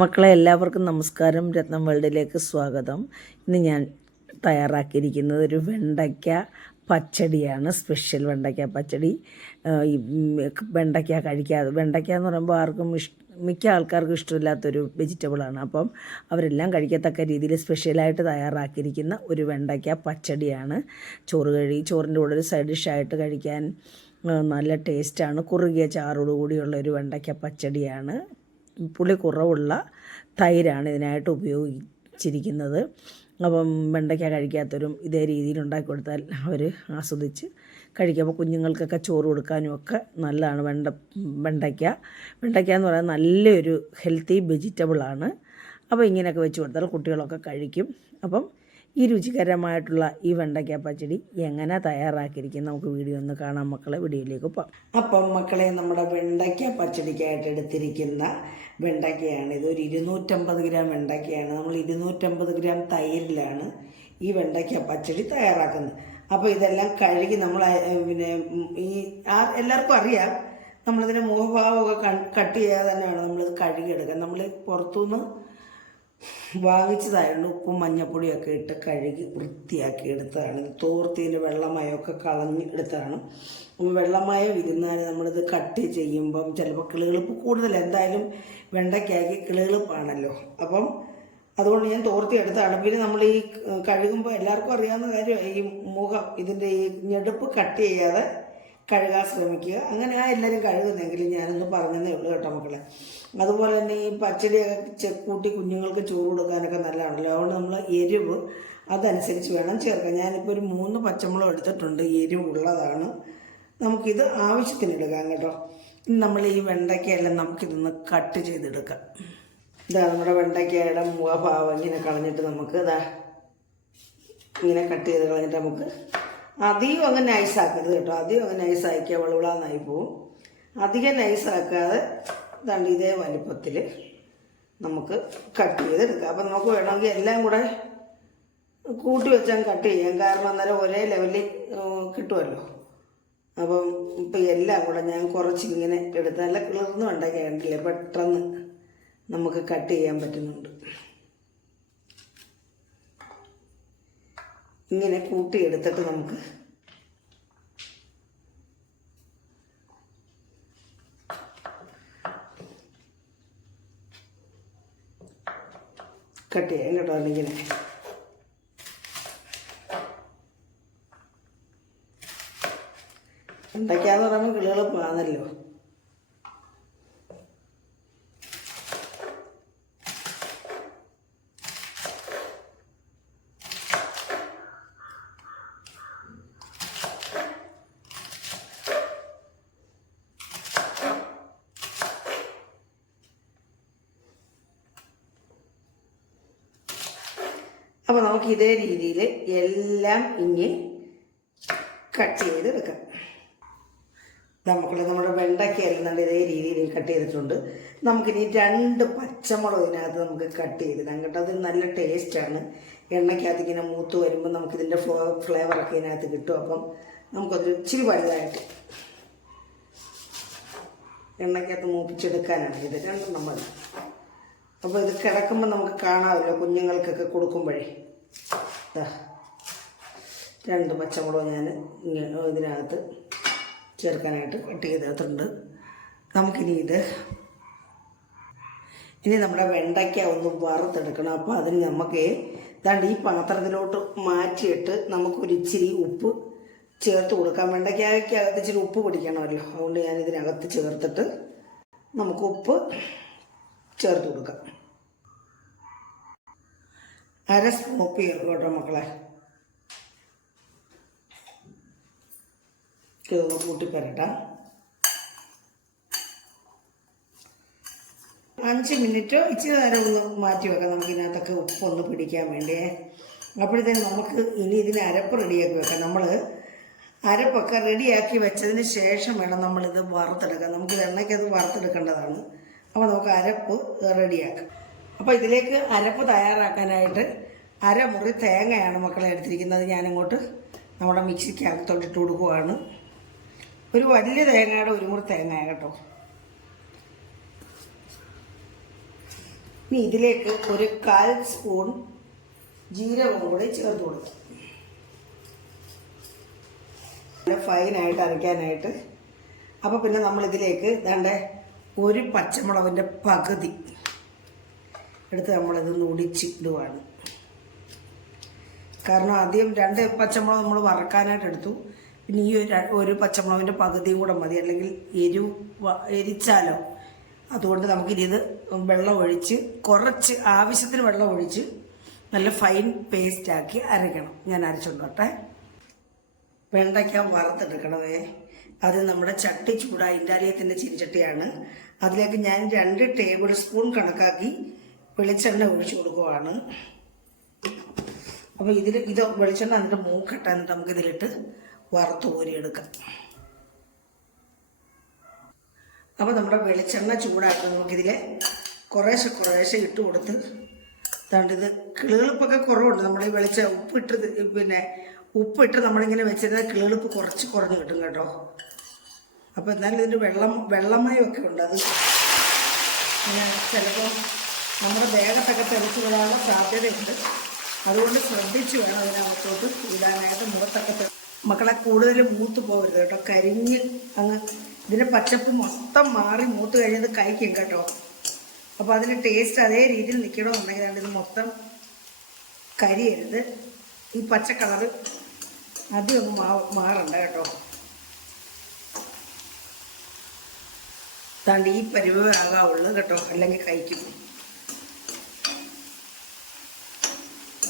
മക്കളെ എല്ലാവർക്കും നമസ്കാരം. രത്നം വേൾഡിലേക്ക് സ്വാഗതം. ഇന്ന് ഞാൻ തയ്യാറാക്കിയിരിക്കുന്നത് ഒരു വെണ്ടയ്ക്ക പച്ചടിയാണ്. സ്പെഷ്യൽ വെണ്ടയ്ക്ക പച്ചടി. വെണ്ടയ്ക്ക കഴിക്കാതെ, വെണ്ടയ്ക്ക എന്ന് പറയുമ്പോൾ മിക്ക ആൾക്കാർക്കും ഇഷ്ടമില്ലാത്തൊരു വെജിറ്റബിളാണ്. അപ്പം അവരെല്ലാം കഴിക്കത്തക്ക രീതിയിൽ സ്പെഷ്യലായിട്ട് തയ്യാറാക്കിയിരിക്കുന്ന ഒരു വെണ്ടയ്ക്ക പച്ചടിയാണ്. ചോറിൻ്റെ കൂടെ ഒരു സൈഡ് ഡിഷായിട്ട് കഴിക്കാൻ നല്ല ടേസ്റ്റാണ്. കുറുകിയ ചാറോടുകൂടിയുള്ള ഒരു വെണ്ടയ്ക്ക പച്ചടിയാണ്. പുളി കുറവുള്ള തൈരാണ് ഇതിനായിട്ട് ഉപയോഗിച്ചിരിക്കുന്നത്. അപ്പം വെണ്ടയ്ക്ക കഴിക്കാത്തവരും ഇതേ രീതിയിൽ ഉണ്ടാക്കി കൊടുത്താൽ അവർ ആസ്വദിച്ച് കഴിക്കും. അപ്പോൾ കുഞ്ഞുങ്ങൾക്കൊക്കെ ചോറ് കൊടുക്കാനും ഒക്കെ നല്ലതാണ്. വെണ്ടയ്ക്ക എന്ന് പറയുന്നത് നല്ലൊരു ഹെൽത്തി വെജിറ്റബിളാണ്. അപ്പോൾ ഇങ്ങനെയൊക്കെ വെച്ച് കൊടുത്താൽ കുട്ടികളൊക്കെ കഴിക്കും. അപ്പം ഈ രുചികരമായിട്ടുള്ള ഈ വെണ്ടയ്ക്ക പച്ചടി എങ്ങനെ തയ്യാറാക്കിയിരിക്കും നമുക്ക് വീഡിയോ ഒന്ന് കാണാം മക്കളെ. വീഡിയോയിലേക്ക് പോകാം. അപ്പം മക്കളെ, നമ്മുടെ വെണ്ടയ്ക്ക പച്ചടിക്കായിട്ട് എടുത്തിരിക്കുന്ന വെണ്ടയ്ക്കയാണ് ഇത്. ഒരു 250 ഗ്രാം വെണ്ടയ്ക്കയാണ്. നമ്മൾ 250 ഗ്രാം തൈരിലാണ് ഈ വെണ്ടയ്ക്ക പച്ചടി തയ്യാറാക്കുന്നത്. അപ്പോൾ ഇതെല്ലാം കഴുകി നമ്മൾ എല്ലാവർക്കും അറിയാം, നമ്മളിതിൻ്റെ മുഖഭാവമൊക്കെ കട്ട് ചെയ്യാതെ തന്നെയാണ് നമ്മളിത് കഴുകിയെടുക്കുക. നമ്മൾ പുറത്തുനിന്ന് വാങ്ങിച്ചതായതുകൊണ്ട് ഉപ്പും മഞ്ഞപ്പൊടിയൊക്കെ ഇട്ട് കഴുകി വൃത്തിയാക്കി എടുത്തതാണ്. ഇത് തോർത്തിയിൽ വെള്ളമയമൊക്കെ കളഞ്ഞ് എടുത്തതാണ്. വെള്ളമയം ഇരുന്നാൽ നമ്മളിത് കട്ട് ചെയ്യുമ്പം ചിലപ്പോൾ കിളുകിളിപ്പ് കൂടുതൽ, എന്തായാലും വെണ്ടയ്ക്കാക്കി കിളുകിളിപ്പാണല്ലോ. അപ്പം അതുകൊണ്ട് ഞാൻ തോർത്തി എടുത്താണ്. പിന്നെ നമ്മൾ ഈ കഴുകുമ്പോൾ എല്ലാവർക്കും അറിയാവുന്ന കാര്യം, ഈ മുഖം ഇതിൻ്റെ ഈ ഞെടുപ്പ് കട്ട് ചെയ്യാതെ കഴുകാൻ ശ്രമിക്കുക. അങ്ങനെയാണ് എല്ലാവരും കഴുകുന്നെങ്കിലും ഞാനൊന്ന് പറഞ്ഞതേ ഉള്ളൂ കേട്ടോ മക്കളെ. അതുപോലെ തന്നെ ഈ പച്ചടിയൊക്കെ കൂട്ടി കുഞ്ഞുങ്ങൾക്ക് ചോറ് കൊടുക്കാനൊക്കെ നല്ലതാണല്ലോ. അതുകൊണ്ട് നമ്മൾ എരിവ് അതനുസരിച്ച് വേണം ചേർക്കാൻ. ഞാനിപ്പോൾ ഒരു 3 പച്ചമുളക് എടുത്തിട്ടുണ്ട്, എരിവുള്ളതാണ്. നമുക്കിത് ആവശ്യത്തിന് എടുക്കാം കേട്ടോ. ഇനി നമ്മൾ ഈ വെണ്ടയ്ക്കയെല്ലാം നമുക്കിതൊന്ന് കട്ട് ചെയ്തെടുക്കാം. ഇതാ നമ്മുടെ വെണ്ടയ്ക്കയുടെ മുഖഭാവം ഇങ്ങനെ കളഞ്ഞിട്ട് നമുക്ക് ഇങ്ങനെ കട്ട് ചെയ്ത് കളഞ്ഞിട്ട് നമുക്ക് അധികം അങ്ങ് നൈസാക്കരുത് കേട്ടോ. അധികം അങ്ങ് നൈസാക്കിയാൽ വളവിളാന്നായി പോവും. അധികം നൈസാക്കാതെ ദാണ്ട് ഇതേ വലിപ്പത്തിൽ നമുക്ക് കട്ട് ചെയ്തെടുക്കാം. അപ്പം നമുക്ക് വേണമെങ്കിൽ എല്ലാം കൂടെ കൂട്ടി വെച്ചാൽ കട്ട് ചെയ്യാം, കാരണം അന്നേരം ഒരേ ലെവലിൽ കിട്ടുമല്ലോ. അപ്പം ഇപ്പം എല്ലാം കൂടെ ഞാൻ കുറച്ചിങ്ങനെ എടുത്ത് നല്ല കിളർന്ന് ഉണ്ടാക്കി കണ്ടില്ലേ, പെട്ടെന്ന് നമുക്ക് കട്ട് ചെയ്യാൻ പറ്റുന്നുണ്ട്. ഇങ്ങനെ കൂട്ടിയെടുത്തിട്ട് നമുക്ക് കട്ട് ചെയ്യാം കേട്ടോ. ഇങ്ങനെ ഉണ്ടാക്കിയാന്ന് പറയുമ്പോൾ കിളുകിളുപ്പാണല്ലോ. അപ്പോൾ നമുക്ക് ഇതേ രീതിയിൽ എല്ലാം ഇനി കട്ട് ചെയ്തെടുക്കാം. നമ്മുടെ വെണ്ടയ്ക്ക എല്ലാം ഇതേ രീതിയിൽ കട്ട് ചെയ്തിട്ടുണ്ട്. നമുക്കിനി 2 പച്ചമുളക് ഇതിനകത്ത് നമുക്ക് കട്ട് ചെയ്തിടാം കേട്ടോ. അത് നല്ല ടേസ്റ്റാണ്. എണ്ണയ്ക്കകത്ത് ഇങ്ങനെ മൂത്ത് വരുമ്പോൾ നമുക്കിതിൻ്റെ ഫ്ലേവറൊക്കെ ഇതിനകത്ത് കിട്ടും. അപ്പം നമുക്കതൊരു ഇച്ചിരി വലുതായിട്ട് എണ്ണയ്ക്കകത്ത് മൂപ്പിച്ചെടുക്കാനാണ് ഇത്. 2 മതി. അപ്പോൾ ഇത് കിടക്കുമ്പോൾ നമുക്ക് കാണാമല്ലോ, കുഞ്ഞുങ്ങൾക്കൊക്കെ കൊടുക്കുമ്പോഴേ. 2 പച്ചമുളക് ഞാൻ ഇതിനകത്ത് ചേർക്കാനായിട്ട് കട്ട് ചെയ്തിട്ടുണ്ട്. നമുക്കിനി നമ്മുടെ വെണ്ടയ്ക്ക ഒന്ന് വറുത്തെടുക്കണം. അപ്പോൾ അതിന് നമുക്ക് ഈ പാത്രത്തിലോട്ട് മാറ്റിയിട്ട് നമുക്കൊരിച്ചിരി ഉപ്പ് ചേർത്ത് കൊടുക്കാം. വെണ്ടയ്ക്കകത്ത് ഇച്ചിരി ഉപ്പ് പിടിക്കണമല്ലോ, അതുകൊണ്ട് ഞാൻ ഇതിനകത്ത് ചേർത്തിട്ട് നമുക്ക് ഉപ്പ് ചേർത്ത് കൊടുക്കാം. 1/2 സ്പൂൺ ഉപ്പ് ചേർക്കും കേട്ടോ മക്കളെ. ഇതൊന്ന് കൂട്ടിപ്പരട്ടാം. 5 മിനിറ്റോ ഇച്ചിരി നേരം ഒന്ന് മാറ്റി വെക്കാം നമുക്കിതിനകത്തൊക്കെ ഉപ്പൊന്ന് പിടിക്കാൻ വേണ്ടിയേ. അപ്പോഴത്തേന് നമുക്ക് ഇനി ഇതിന് അരപ്പ് റെഡിയാക്കി വെക്കാം. നമ്മൾ അരപ്പൊക്കെ റെഡിയാക്കി വെച്ചതിന് ശേഷം വേണം നമ്മളിത് വറുത്തെടുക്കാൻ. നമുക്കിത് എണ്ണയ്ക്കത് വറുത്തെടുക്കേണ്ടതാണ്. അപ്പോൾ നമുക്ക് അരപ്പ് റെഡിയാക്കാം. അപ്പോൾ ഇതിലേക്ക് അരപ്പ് തയ്യാറാക്കാനായിട്ട് 1/2 മുറി തേങ്ങയാണ് മക്കളെ എടുത്തിരിക്കുന്നത്. ഞാനിങ്ങോട്ട് നമ്മുടെ മിക്സിക്കകത്തോട്ടിട്ട് കൊടുക്കുവാണ്. ഒരു വലിയ തേങ്ങയുടെ 1 മുറി തേങ്ങ കേട്ടോ. ഇനി ഇതിലേക്ക് ഒരു 1/4 സ്പൂൺ ജീരകം കൂടി ചേർത്ത് കൊടുക്കാം, ഫൈനായിട്ട് അരയ്ക്കാനായിട്ട്. അപ്പോൾ പിന്നെ നമ്മളിതിലേക്ക് ദാണ്ടെ ഒരു പച്ചമുളകിൻ്റെ പകുതി എടുത്ത് നമ്മളിതൊന്ന് ഒടിച്ചിടുവാണ്. കാരണം ആദ്യം 2 പച്ചമുളക് നമ്മൾ വറക്കാനായിട്ട് എടുത്തു. പിന്നെ ഈ ഒരു പച്ചമുളകിൻ്റെ പകുതിയും കൂടെ മതി, അല്ലെങ്കിൽ എരിച്ചാലോ. അതുകൊണ്ട് നമുക്കിനി ഇത് വെള്ളം ഒഴിച്ച് കുറച്ച് ആവശ്യത്തിന് വെള്ളം ഒഴിച്ച് നല്ല ഫൈൻ പേസ്റ്റാക്കി അരയ്ക്കണം. ഞാൻ അരച്ചുകൊണ്ടോട്ടെ. വെണ്ടയ്ക്ക വറുത്തെടുക്കണമേ. അത് നമ്മുടെ ചട്ടി ചൂടായി, ഇൻഡാലിയത്തിൻ്റെ ചീനിച്ചട്ടിയാണ്. അതിലേക്ക് ഞാൻ 2 ടേബിൾ സ്പൂൺ കണക്കാക്കി വെളിച്ചെണ്ണ ഒഴിച്ചു കൊടുക്കുവാണ്. അപ്പോൾ ഇത് വെളിച്ചെണ്ണ എന്നിട്ട് മൂക്കട്ട, എന്നിട്ട് നമുക്കിതിലിട്ട് വറുത്ത് കോരിയെടുക്കാം. അപ്പോൾ നമ്മുടെ വെളിച്ചെണ്ണ ചൂടായിട്ട് നമുക്കിതിൽ കുറേശ്ശെ ഇട്ട് കൊടുത്ത് ഇത് കിളുകിളിപ്പൊക്കെ കുറവുണ്ട്. നമ്മൾ ഈ ഉപ്പിട്ട് നമ്മളിങ്ങനെ വെച്ചിരുന്ന കിളുകിളിപ്പ് കുറഞ്ഞ് കിട്ടും കേട്ടോ. അപ്പോൾ എന്നാലും ഇതിൻ്റെ വെള്ളമയമൊക്കെ ഉണ്ട്. അത് പിന്നെ ചിലപ്പോൾ നമ്മുടെ ദേഹത്തൊക്കെ തെറിച്ച് വിടാനുള്ള സാധ്യതയുണ്ട്. അതുകൊണ്ട് ശ്രദ്ധിച്ച് വേണം അതിനകത്തോട്ട് ഇടാനായിട്ട്. മുഖത്തൊക്കെ മക്കളെ കൂടുതൽ മൂത്ത് പോകരുത് കേട്ടോ, കരിഞ്ഞ് അങ്ങ് ഇതിൻ്റെ പച്ചപ്പ് മൊത്തം മാറി മൂത്ത് കഴിഞ്ഞത് കഴിക്കും കേട്ടോ. അപ്പോൾ അതിന് ടേസ്റ്റ് അതേ രീതിയിൽ നിൽക്കണമെന്നുണ്ടെങ്കിൽ ഇത് മൊത്തം കരിയരുത്. ഈ പച്ച കളറ് അധികം മാറണ്ട കേട്ടോ. താണ്ട് ഈ പരുവേ ആകാവുള്ളൂ കേട്ടോ, അല്ലെങ്കിൽ കഴിക്കും.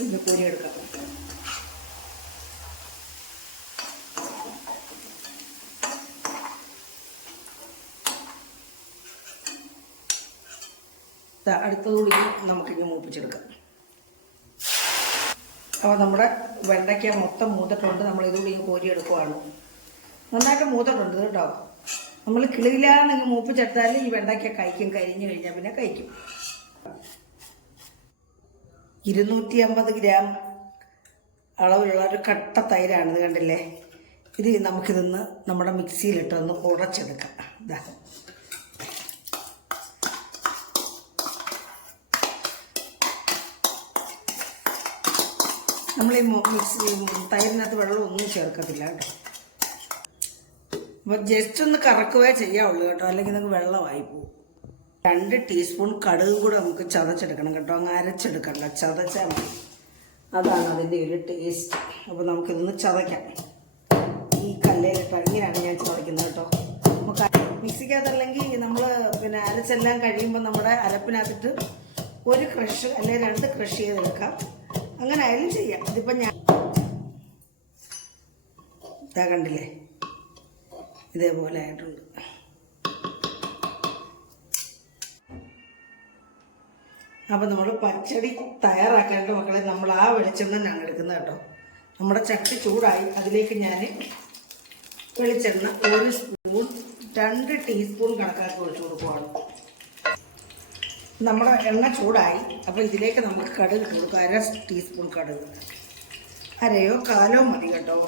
ഇതിന് കോരിയെടുക്കാം. അടുത്തതോടെ നമുക്കിങ്ങനെ മൂപ്പിച്ചെടുക്കാം. അപ്പോൾ നമ്മുടെ വെണ്ടയ്ക്ക മൊത്തം മൂത്തിട്ടുണ്ട്. നമ്മൾ ഇതുകൂടി കോരിയെടുക്കുവാണ്. നന്നായിട്ട് മൂത്തിട്ടുണ്ട് കേട്ടോ. നമ്മൾ കിളിയില്ലാന്നങ്ങ് മൂപ്പിച്ചെടുത്താൽ ഈ വെണ്ടയ്ക്ക കഴിക്കും. കരിഞ്ഞു കഴിഞ്ഞാൽ പിന്നെ കഴിക്കും. 250 ഗ്രാം അളവിലുള്ള ഒരു കട്ട തൈരാണിത്, കണ്ടില്ലേ. ഇത് നമുക്കിതൊന്ന് നമ്മുടെ മിക്സിയിലിട്ടൊന്ന് ഉടച്ചെടുക്കാം. ഇതാ നമ്മൾ ഈ തൈരിനകത്ത് വെള്ളമൊന്നും ചേർക്കത്തില്ല കേട്ടോ. അപ്പോൾ ജസ്റ്റ് ഒന്ന് കറക്കുകയേ ചെയ്യാവുള്ളൂ കേട്ടോ, അല്ലെങ്കിൽ നമുക്ക് വെള്ളമായി പോകും. 2 ടീസ്പൂൺ കടുകും കൂടെ നമുക്ക് ചതച്ചെടുക്കണം കേട്ടോ. അങ്ങ് അരച്ചെടുക്കണ്ട, ചതച്ചാൽ മതി. അതാണ് അതിൻ്റെ ഒരു ടേസ്റ്റ്. അപ്പോൾ നമുക്കിതൊന്ന് ചതയ്ക്കാം. ഈ കല്ലേലിട്ട് ഇങ്ങനെയാണ് ഞാൻ ചതയ്ക്കുന്നത് കേട്ടോ. നമുക്ക് മിക്സിക്കകത്തല്ലെങ്കിൽ നമ്മൾ പിന്നെ അരച്ചെല്ലാം കഴിയുമ്പോൾ നമ്മുടെ അരപ്പിനകത്തിട്ട് ഒരു ക്രഷ് അല്ലെങ്കിൽ 2 ക്രഷ് ചെയ്തെടുക്കാം. അങ്ങനെ ആയാലും ചെയ്യാം. ഇതിപ്പോൾ ഞാൻ ഇതാ കണ്ടില്ലേ, ഇതേപോലെ ആയിട്ടുണ്ട്. അപ്പോൾ നമ്മൾ പച്ചടി തയ്യാറാക്കാനായിട്ട് മക്കളെ നമ്മൾ ആ വെളിച്ചെണ്ണ ഞാൻ എടുക്കുന്നത് കേട്ടോ. നമ്മുടെ ചട്ടി ചൂടായി. അതിലേക്ക് ഞാൻ വെളിച്ചെണ്ണ 1 സ്പൂൺ 2 ടീസ്പൂൺ കണക്കാക്കി ഒഴിച്ചു കൊടുക്കുവാണ്. നമ്മുടെ എണ്ണ ചൂടായി. അപ്പോൾ ഇതിലേക്ക് നമുക്ക് കടുക് ഇട്ട് കൊടുക്കുക. 1/2 ടീസ്പൂൺ കടുക്, അരയോ കാലോ മതി കേട്ടോ.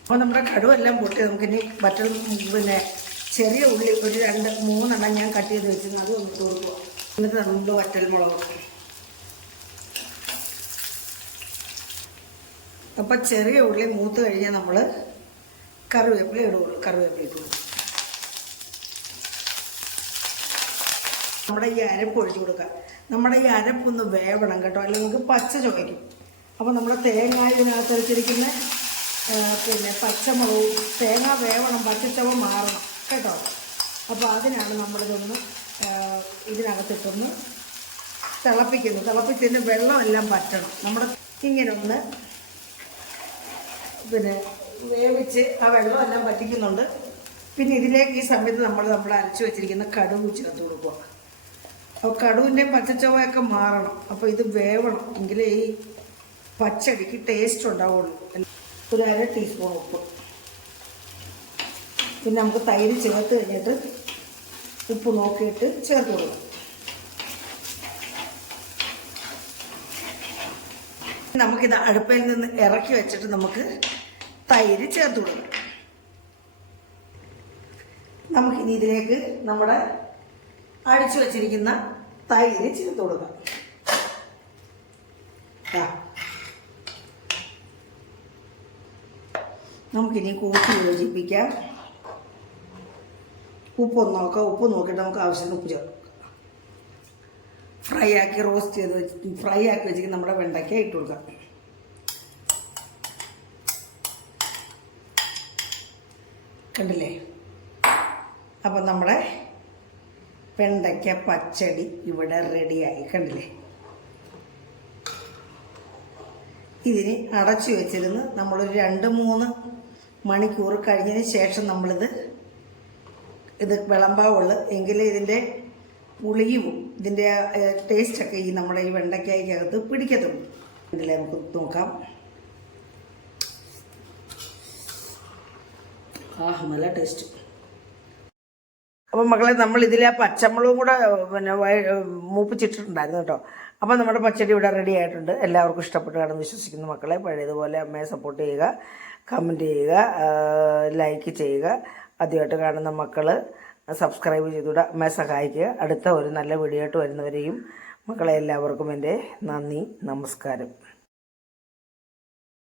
അപ്പോൾ നമ്മുടെ കടുവെല്ലാം പൊട്ടി നമുക്കിനി പിന്നെ ചെറിയ ഉള്ളി ഒരു 2-3 എണ്ണം ഞാൻ കട്ട് ചെയ്ത് വെച്ചിരുന്നു, അത് ഇട്ട് കൊടുക്കുക. എന്നിട്ട് നമ്മൾ വറ്റൽമുളക്. അപ്പം ചെറിയ ഉള്ളി മൂത്ത് കഴിഞ്ഞാൽ നമ്മൾ കറിവേപ്പില ഇടുകയുള്ളൂ. കറിവേപ്പില ഇട്ട് കൊടുക്കും. നമ്മുടെ ഈ അരപ്പ് ഒഴിച്ചു കൊടുക്കുക. നമ്മുടെ ഈ അരപ്പൊന്ന് വേവണം കേട്ടോ, അല്ലെങ്കിൽ നമുക്ക് പച്ച ചുവയ്ക്കും. അപ്പോൾ നമ്മുടെ തേങ്ങ ഇതിനകത്ത് വെച്ചിരിക്കുന്ന പിന്നെ പച്ചമുളകും തേങ്ങ വേവണം, പച്ചച്ചവ മാറണം കേട്ടോ. അപ്പോൾ അതിനാണ് നമ്മളിതൊന്ന് ഇതിനകത്തിട്ടൊന്ന് തിളപ്പിക്കുന്നത്. തിളപ്പിച്ചതിന് വെള്ളമെല്ലാം പറ്റണം. നമ്മുടെ ഇങ്ങനെ ഒന്ന് പിന്നെ വേവിച്ച് ആ വെള്ളമെല്ലാം പറ്റിക്കുന്നുണ്ട്. പിന്നെ ഇതിലേക്ക് ഈ സമയത്ത് നമ്മൾ അരച്ച് വെച്ചിരിക്കുന്ന കടുക് ചേർത്ത് കൊടുക്കുക. അപ്പോൾ കടുവിൻ്റെ പച്ചച്ചവയൊക്കെ മാറണം. അപ്പോൾ ഇത് വേവണം, എങ്കിലേ ഈ പച്ചടിക്ക് ടേസ്റ്റ് ഉണ്ടാവുള്ളൂ. ഒരു 1/2 ടീസ്പൂൺ ഉപ്പ്. പിന്നെ നമുക്ക് തൈര് ചേർത്ത് കഴിഞ്ഞിട്ട് ഉപ്പ് നോക്കിയിട്ട് ചേർത്ത് കൊടുക്കും. നമുക്കിത് അടുപ്പിൽ നിന്ന് ഇറക്കി വെച്ചിട്ട് നമുക്ക് തൈര് ചേർത്ത് കൊടുക്കാം. നമുക്കിനി ഇതിലേക്ക് നമ്മുടെ അടിച്ചു വച്ചിരിക്കുന്ന തൈര് ചേർത്ത് കൊടുക്കാം. നമുക്കിനി കൂട്ടി യോജിപ്പിക്കാം. ഉപ്പൊന്ന് നോക്കാം. ഉപ്പ് നോക്കിയിട്ട് നമുക്ക് ആവശ്യത്തിന് ഉപ്പ് ചേർക്കാം. ഫ്രൈ ആക്കി വെച്ചിട്ട് നമ്മുടെ വെണ്ടയ്ക്ക ഇട്ട് കൊടുക്കാം. കണ്ടില്ലേ? അപ്പം നമ്മുടെ വെണ്ടയ്ക്ക പച്ചടി ഇവിടെ റെഡിയായി. കണ്ടില്ലേ? ഇതിന് അടച്ചു വെച്ചിരുന്ന് നമ്മളൊരു 2-3 മണിക്കൂർ കഴിഞ്ഞതിന് ശേഷം ഇത് വിളമ്പാവുള്ളൂ. എങ്കിലേ ഇതിൻ്റെ പുളിയും ഇതിൻ്റെ ടേസ്റ്റൊക്കെ നമ്മുടെ ഈ വെണ്ടയ്ക്കകത്ത് പിടിക്കത്തുള്ളൂ. ഇതിൽ നമുക്ക് നോക്കാം. നല്ല ടേസ്റ്റ്. അപ്പം മക്കളെ, നമ്മൾ ഇതിൽ ആ പച്ചമുളകും കൂടെ മൂപ്പിച്ചിട്ടുണ്ടായിരുന്നു കേട്ടോ. അപ്പം നമ്മുടെ പച്ചടി ഇവിടെ റെഡി ആയിട്ടുണ്ട്. എല്ലാവർക്കും ഇഷ്ടപ്പെട്ട് കാണുമെന്ന് വിശ്വസിക്കുന്നു മക്കളെ. പഴയതുപോലെ അമ്മയെ സപ്പോർട്ട് ചെയ്യുക, കമൻറ്റ് ചെയ്യുക, ലൈക്ക് ചെയ്യുക. ആദ്യമായിട്ട് കാണുന്ന മക്കൾ സബ്സ്ക്രൈബ് ചെയ്തുകൂടെ അമ്മയെ സഹായിക്കുക. അടുത്ത ഒരു നല്ല വീഡിയോ ആയിട്ട് വരുന്നവരെയും മക്കളെ എല്ലാവർക്കും എൻ്റെ നന്ദി, നമസ്കാരം.